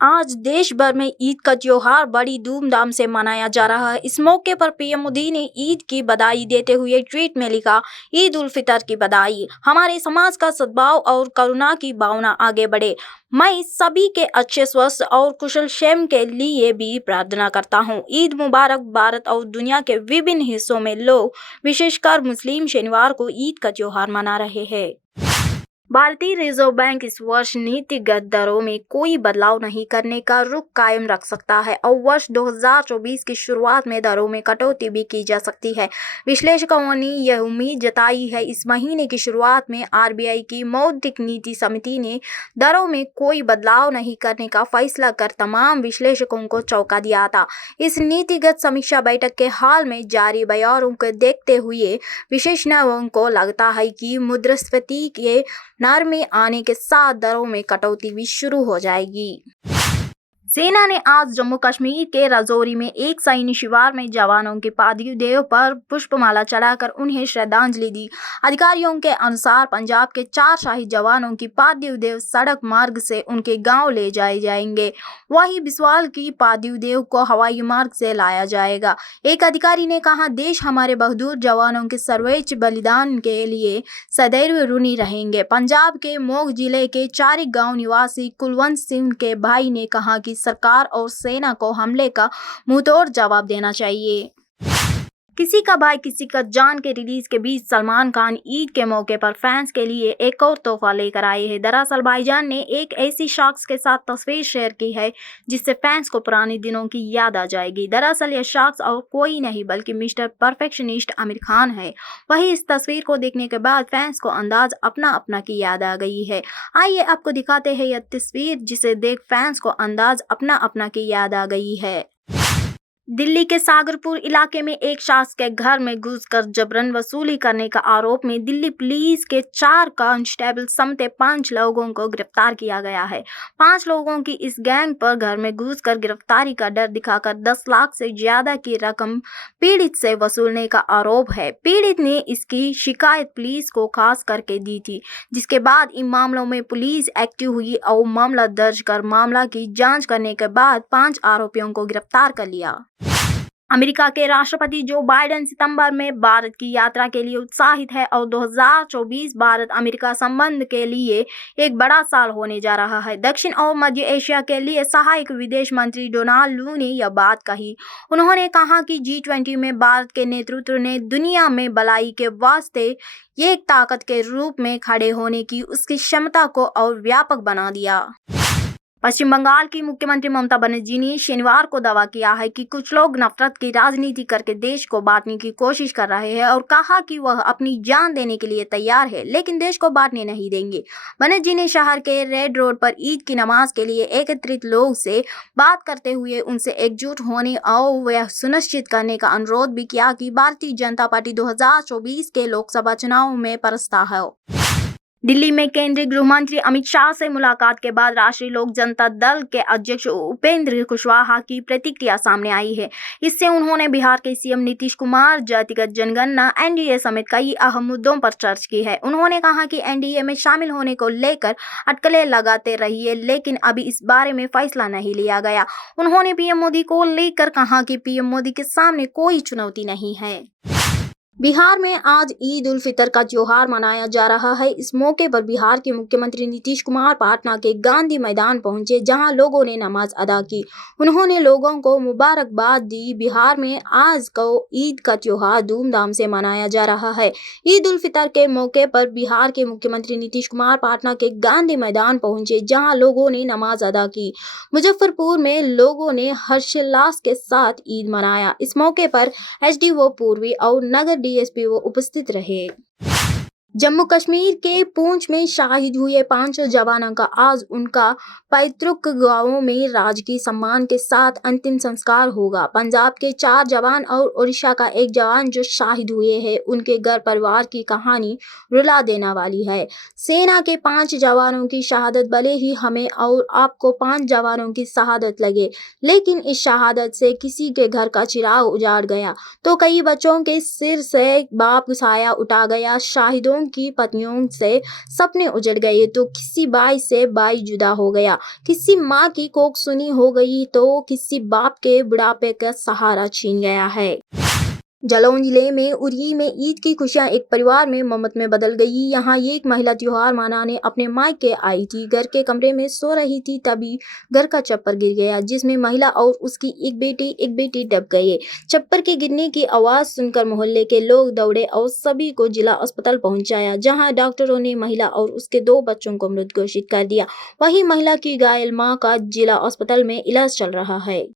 आज देश भर में ईद का त्योहार बड़ी धूमधाम से मनाया जा रहा है। इस मौके पर पीएम मोदी ने ईद की बधाई देते हुए ट्वीट में लिखा, ईद उल फितर की बधाई। हमारे समाज का सद्भाव और करुणा की भावना आगे बढ़े। मैं सभी के अच्छे स्वास्थ्य और कुशल क्षेम के लिए भी प्रार्थना करता हूँ। ईद मुबारक। भारत और दुनिया के विभिन्न हिस्सों में लोग, विशेषकर मुस्लिम, शनिवार को ईद का त्योहार मना रहे हैं। भारतीय रिजर्व बैंक इस वर्ष नीतिगत दरों में कोई बदलाव नहीं करने का रुख कायम रख सकता है और वर्ष 2024 की शुरुआत में दरों में कटौती भी की जा सकती है। विश्लेषकों ने यह उम्मीद जताई है। इस महीने की शुरुआत में आरबीआई की मौद्रिक नीति समिति ने दरों में कोई बदलाव नहीं करने का फैसला कर तमाम विश्लेषकों को चौंका दिया था। इस नीतिगत समीक्षा बैठक के हाल में जारी बयानों को देखते हुए विशेषज्ञों को लगता है कि मुद्रास्फीति के नरमी आने के साथ दरों में कटौती भी शुरू हो जाएगी। सेना ने आज जम्मू कश्मीर के राजौरी में एक सैन्य शिविर में जवानों की पार्थिव देह पर पुष्पमाला चढ़ाकर उन्हें श्रद्धांजलि दी। अधिकारियों के अनुसार पंजाब के 4 शहीद जवानों की पार्थिव देह सड़क मार्ग से उनके गांव ले जाए जाएंगे। वहीं बिस्वाल की पार्थिव देह को हवाई मार्ग से लाया जाएगा। एक अधिकारी ने कहा, देश हमारे बहादुर जवानों के सर्वोच्च बलिदान के लिए सदैव ऋणी रहेंगे। पंजाब के मोग जिले के चारिक गांव निवासी कुलवंत सिंह के भाई ने कहा कि सरकार और सेना को हमले का मुंहतोड़ जवाब देना चाहिए। किसी का भाई किसी का जान के रिलीज के बीच सलमान खान ईद के मौके पर फैंस के लिए एक और तोहफा लेकर आए हैं। दरअसल भाईजान ने एक ऐसी शख्स के साथ तस्वीर शेयर की है जिससे फैंस को पुराने दिनों की याद आ जाएगी। दरअसल यह शख्स और कोई नहीं बल्कि मिस्टर परफेक्शनिस्ट आमिर खान है। वहीं इस तस्वीर को देखने के बाद फैंस को अंदाज अपना अपना की याद आ गई है। आइए आपको दिखाते हैं यह तस्वीर जिसे देख फैंस को अंदाज अपना अपना की याद आ गई है। दिल्ली के सागरपुर इलाके में एक शख्स के घर में घुसकर जबरन वसूली करने का आरोप में दिल्ली पुलिस के 4 कांस्टेबल समेत 5 लोगों को गिरफ्तार किया गया है। 5 लोगों की इस गैंग पर घर में घुसकर गिरफ्तारी का डर दिखाकर 10 लाख से ज्यादा की रकम पीड़ित से वसूलने का आरोप है। पीड़ित ने इसकी शिकायत पुलिस को खास करके दी थी, जिसके बाद इन मामलों में पुलिस एक्टिव हुई और मामला दर्ज कर मामला की जाँच करने के बाद 5 आरोपियों को गिरफ्तार कर लिया। अमेरिका के राष्ट्रपति जो बाइडेन सितंबर में भारत की यात्रा के लिए उत्साहित है और 2024 भारत अमेरिका संबंध के लिए एक बड़ा साल होने जा रहा है। दक्षिण और मध्य एशिया के लिए सहायक विदेश मंत्री डोनाल्ड लू ने यह बात कही। उन्होंने कहा कि G20 में भारत के नेतृत्व ने दुनिया में भलाई के वास्ते एक ताकत के रूप में खड़े होने की उसकी क्षमता को और व्यापक बना दिया। पश्चिम बंगाल की मुख्यमंत्री ममता बनर्जी ने शनिवार को दावा किया है कि कुछ लोग नफरत की राजनीति करके देश को बांटने की कोशिश कर रहे हैं और कहा कि वह अपनी जान देने के लिए तैयार है, लेकिन देश को बांटने नहीं देंगे। बनर्जी ने शहर के रेड रोड पर ईद की नमाज के लिए एकत्रित लोग से बात करते हुए उनसे एकजुट होने और वह सुनिश्चित करने का अनुरोध भी किया कि भारतीय जनता पार्टी 2024 के लोकसभा चुनाव में परस्ता है। दिल्ली में केंद्रीय गृह मंत्री अमित शाह से मुलाकात के बाद राष्ट्रीय लोक जनता दल के अध्यक्ष उपेंद्र कुशवाहा की प्रतिक्रिया सामने आई है। इससे उन्होंने बिहार के सीएम नीतीश कुमार, जातिगत जनगणना, एनडीए समेत कई अहम मुद्दों पर चर्चा की है। उन्होंने कहा कि एनडीए में शामिल होने को लेकर अटकलें लगाते रहिए, लेकिन अभी इस बारे में फैसला नहीं लिया गया। उन्होंने पीएम मोदी को लेकर कहा कि पीएम मोदी के सामने कोई चुनौती नहीं है। बिहार में आज ईद उल फितर का त्योहार मनाया जा रहा है। इस मौके पर बिहार के मुख्यमंत्री नीतीश कुमार पटना के गांधी मैदान पहुंचे, जहां लोगों ने नमाज अदा की। उन्होंने लोगों को मुबारकबाद दी। बिहार में आज को ईद का त्योहार धूमधाम से मनाया जा रहा है। ईद उल फितर के मौके पर बिहार के मुख्यमंत्री नीतीश कुमार पटना के गांधी मैदान पहुंचे, जहाँ लोगों ने नमाज अदा की। मुजफ्फरपुर में लोगों ने हर्षोल्लास के साथ ईद मनाया। इस मौके पर एसडीओ पूर्वी और नगर डीएसपी वो उपस्थित रहे। जम्मू कश्मीर के पूंछ में शहीद हुए 5 जवानों का आज उनका पैतृक गांवों में राजकीय सम्मान के साथ अंतिम संस्कार होगा। पंजाब के 4 जवान और ओडिशा का 1 जवान जो शहीद हुए हैं, उनके घर परिवार की कहानी रुला देने वाली है। सेना के 5 जवानों की शहादत भले ही हमें और आपको 5 जवानों की शहादत लगे, लेकिन इस शहादत से किसी के घर का चिराग उजाड़ गया तो कई बच्चों के सिर से बाप साया उठा गया। शहीदों की पत्नियों से सपने उजड़ गए तो किसी भाई से भाई जुदा हो गया, किसी माँ की कोख सुनी हो गई तो किसी बाप के बुढ़ापे का सहारा छीन गया है। जालौन जिले में उरी में ईद की खुशियां एक परिवार में ममत में बदल गई। यहाँ एक महिला त्योहार मनाने अपने मायके आई थी। घर के कमरे में सो रही थी, तभी घर का छप्पर गिर गया, जिसमें महिला और उसकी एक बेटी दब गए। छप्पर के गिरने की आवाज सुनकर मोहल्ले के लोग दौड़े और सभी को जिला अस्पताल पहुंचाया, जहां डॉक्टरों ने महिला और उसके 2 बच्चों को मृत घोषित कर दिया। वहीं महिला की घायल मां का जिला अस्पताल में इलाज चल रहा है।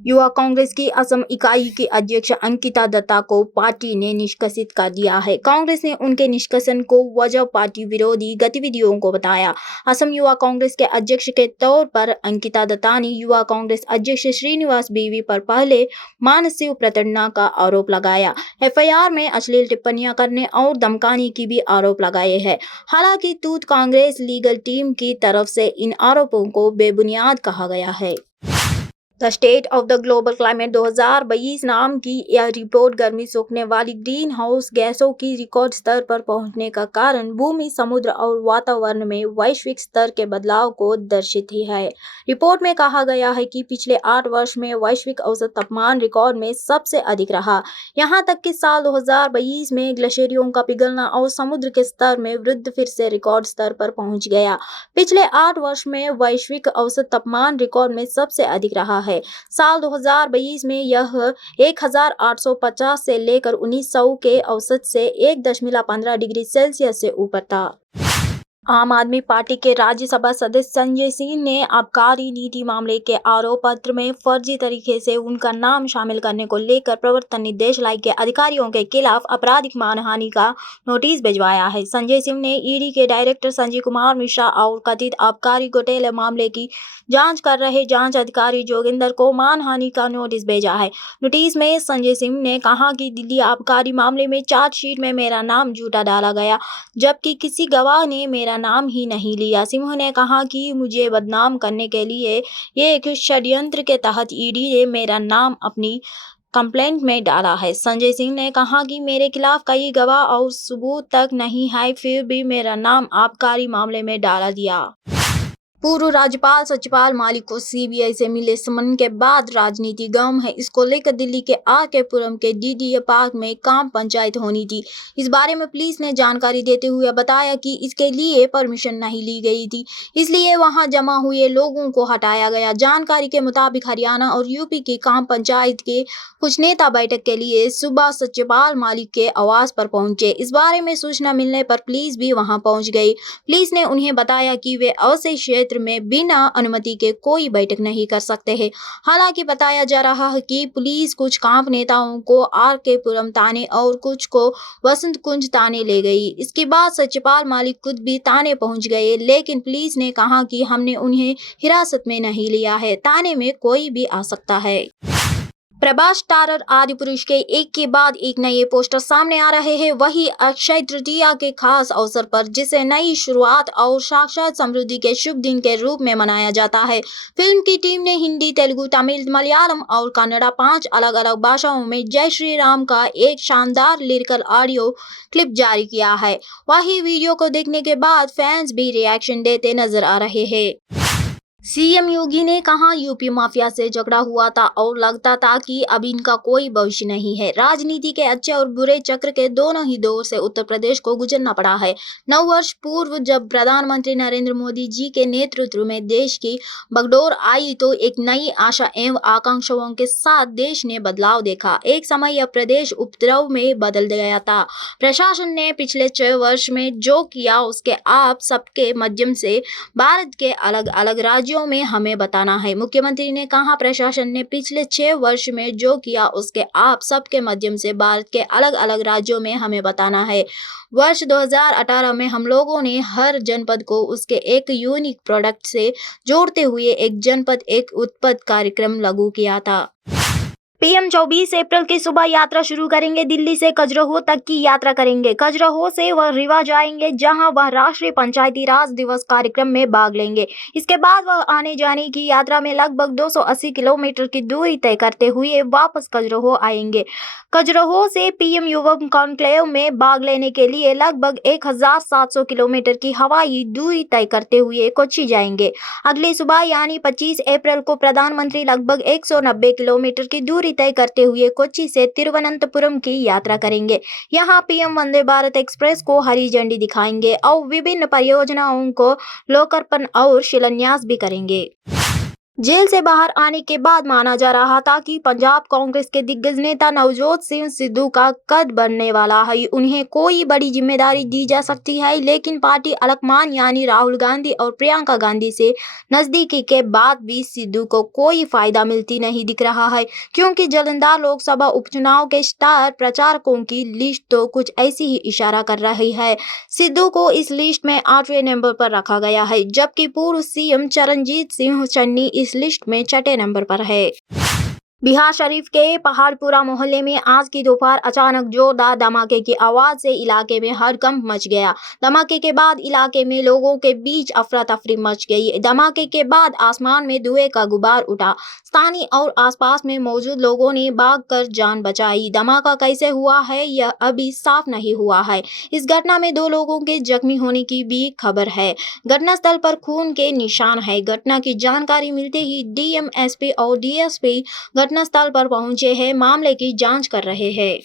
युवा कांग्रेस की असम इकाई की अध्यक्ष अंकिता दत्ता को पार्टी ने निष्कासित कर दिया है। कांग्रेस ने उनके निष्कासन को वजह पार्टी विरोधी गतिविधियों को बताया। असम युवा कांग्रेस के अध्यक्ष के तौर पर अंकिता दत्ता ने युवा कांग्रेस अध्यक्ष श्रीनिवास बीवी पर पहले मानसिक प्रताड़ना का आरोप लगाया। एफआईआर में अश्लील टिप्पणियां करने और धमकाने की भी आरोप लगाए हैं। हालांकि तूत कांग्रेस लीगल टीम की तरफ से इन आरोपों को बेबुनियाद कहा गया है। The state of the global climate 2022 नाम की यह रिपोर्ट गर्मी सोखने वाली ग्रीन हाउस गैसों की रिकॉर्ड स्तर पर पहुंचने का कारण भूमि, समुद्र और वातावरण में वैश्विक स्तर के बदलाव को दर्शाती है। रिपोर्ट में कहा गया है कि पिछले 8 वर्ष में वैश्विक औसत तापमान रिकॉर्ड में सबसे अधिक रहा। यहाँ तक कि साल 2022 में ग्लेशियरों का पिघलना और समुद्र के स्तर में वृद्धि फिर से रिकॉर्ड स्तर पर पहुंच गया। पिछले 8 वर्ष में वैश्विक औसत तापमान रिकॉर्ड में सबसे अधिक रहा है। साल 2022 में यह 1850 से लेकर 1900 के औसत से 1.15 डिग्री सेल्सियस से ऊपर था। आम आदमी पार्टी के राज्यसभा सदस्य संजय सिंह ने आबकारी नीति मामले के आरोप पत्र में फर्जी तरीके से उनका नाम शामिल करने को लेकर प्रवर्तन निदेशालय के अधिकारियों के खिलाफ आपराधिक मानहानि का नोटिस भिजवाया है। संजय सिंह ने ईडी के डायरेक्टर संजय कुमार मिश्रा और कथित आबकारी घोटाले मामले की जांच कर रहे जांच अधिकारी जोगिंदर को मानहानि का नोटिस भेजा है। नोटिस में संजय सिंह ने कहा कि दिल्ली आबकारी मामले में चार्जशीट में मेरा नाम झूठा डाला गया, जबकि किसी गवाह ने मेरा नाम ही नहीं लिया। सिंह ने कहा कि मुझे बदनाम करने के लिए एक षड्यंत्र के तहत ईडी ने मेरा नाम अपनी कंप्लेंट में डाला है। संजय सिंह ने कहा कि मेरे खिलाफ कई गवाह और सबूत तक नहीं है, फिर भी मेरा नाम आबकारी मामले में डाला दिया। पूर्व राज्यपाल सत्यपाल मलिक को सीबीआई से मिले समन के बाद राजनीति गर्म है। इसको लेकर दिल्ली के आर.के. पुरम के डीडीए पार्क में काम पंचायत होनी थी। इस बारे में पुलिस ने जानकारी देते हुए बताया कि इसके लिए परमिशन नहीं ली गई थी, इसलिए वहां जमा हुए लोगों को हटाया गया। जानकारी के मुताबिक हरियाणा और यूपी की काम पंचायत के कुछ नेता बैठक के लिए सुबह सत्यपाल मलिक के आवास पर पहुंचे। इस बारे में सूचना मिलने पर पुलिस भी वहां पहुंच गई। पुलिस ने उन्हें बताया कि वे अवशेष क्षेत्र में बिना अनुमति के कोई बैठक नहीं कर सकते हैं। हालांकि बताया जा रहा है कि पुलिस कुछ कांप नेताओं को आर.के. पुरम थाने और कुछ को वसंत कुंज थाने ले गई। इसके बाद सत्यपाल मलिक खुद भी थाने पहुंच गए, लेकिन पुलिस ने कहा कि हमने उन्हें हिरासत में नहीं लिया है, थाने में कोई भी आ सकता है। प्रभास स्टारर आदिपुरुष के एक के बाद एक नए पोस्टर सामने आ रहे हैं। वही अक्षय तृतीया के खास अवसर पर, जिसे नई शुरुआत और साक्षात समृद्धि के शुभ दिन के रूप में मनाया जाता है, फिल्म की टीम ने हिंदी, तेलुगु, तमिल, मलयालम और कन्नड़ा 5 अलग-अलग भाषाओं में जय श्री राम का एक शानदार लिरिकल ऑडियो क्लिप जारी किया है। वही वीडियो को देखने के बाद फैंस भी रिएक्शन देते नजर आ रहे हैं। सीएम योगी ने कहा यूपी माफिया से झगड़ा हुआ था और लगता था कि अब इनका कोई भविष्य नहीं है। राजनीति के अच्छे और बुरे चक्र के दोनों ही दौर से उत्तर प्रदेश को गुजरना पड़ा है। 9 वर्ष पूर्व जब प्रधानमंत्री नरेंद्र मोदी जी के नेतृत्व में देश की बागडोर आई तो एक नई आशा एवं आकांक्षाओं के साथ देश ने बदलाव देखा। एक समय यह प्रदेश उपद्रव में बदल गया था। प्रशासन ने पिछले 6 वर्ष में जो किया उसके आप सबके माध्यम से भारत के अलग अलग राज्यों में हमें बताना है। मुख्यमंत्री ने कहा, प्रशासन ने पिछले 6 वर्ष में जो किया उसके आप सबके माध्यम से भारत के अलग अलग राज्यों में हमें बताना है। वर्ष 2018 में हम लोगों ने हर जनपद को उसके एक यूनिक प्रोडक्ट से जोड़ते हुए एक जनपद एक उत्पाद कार्यक्रम लागू किया था। पीएम 24 अप्रैल की सुबह यात्रा शुरू करेंगे। दिल्ली से खजुराहो तक की यात्रा करेंगे। खजुराहो से वह रीवा जाएंगे, जहां वह राष्ट्रीय पंचायती राज दिवस कार्यक्रम में भाग लेंगे। इसके बाद वह आने जाने की यात्रा में लगभग 280 किलोमीटर की दूरी तय करते हुए वापस खजुराहो आएंगे। खजुराहो से पीएम युवा कॉन्क्लेव में भाग लेने के लिए लगभग 1700 किलोमीटर की हवाई दूरी तय करते हुए कोच्चि जाएंगे। अगली सुबह यानी 25 अप्रैल को प्रधानमंत्री लगभग 190 किलोमीटर की दूरी तय करते हुए कोच्चि से तिरुवनंतपुरम की यात्रा करेंगे। यहाँ पीएम वंदे भारत एक्सप्रेस को हरी झंडी दिखाएंगे और विभिन्न परियोजनाओं को लोकार्पण और शिलान्यास भी करेंगे। जेल से बाहर आने के बाद माना जा रहा था कि पंजाब कांग्रेस के दिग्गज नेता नवजोत सिंह सिद्धू का कद बढ़ने वाला है, उन्हें कोई बड़ी जिम्मेदारी दी जा सकती है। लेकिन पार्टी अलकमान यानी राहुल गांधी और प्रियंका गांधी से नजदीकी के बाद भी सिद्धू को कोई फायदा मिलती नहीं दिख रहा है, क्योंकि जालंधर लोकसभा उपचुनाव के स्टार प्रचारकों की लिस्ट तो कुछ ऐसी ही इशारा कर रही है। सिद्धू को इस लिस्ट में 8वें नंबर पर रखा गया है, जबकि पूर्व सीएम चरणजीत सिंह चन्नी इस लिस्ट में 6ठे नंबर पर है। बिहार शरीफ के पहाड़पुरा मोहल्ले में आज की दोपहर अचानक जोरदार धमाके की आवाज से इलाके में हड़कंप मच गया। धमाके के बाद इलाके में लोगों के बीच अफरा तफरी मच गई। धमाके के बाद आसमान में धुएं का गुबार उठा। स्थानीय और आसपास में मौजूद लोगों ने भागकर जान बचाई। धमाका कैसे हुआ है यह अभी साफ नहीं हुआ है। इस घटना में 2 लोगों के जख्मी होने की भी खबर है। घटनास्थल पर खून के निशान है। घटना की जानकारी मिलते ही डीएम, एसपी और डीएसपी घटनास्थल पर पहुंचे हैं, मामले की जांच कर रहे हैं।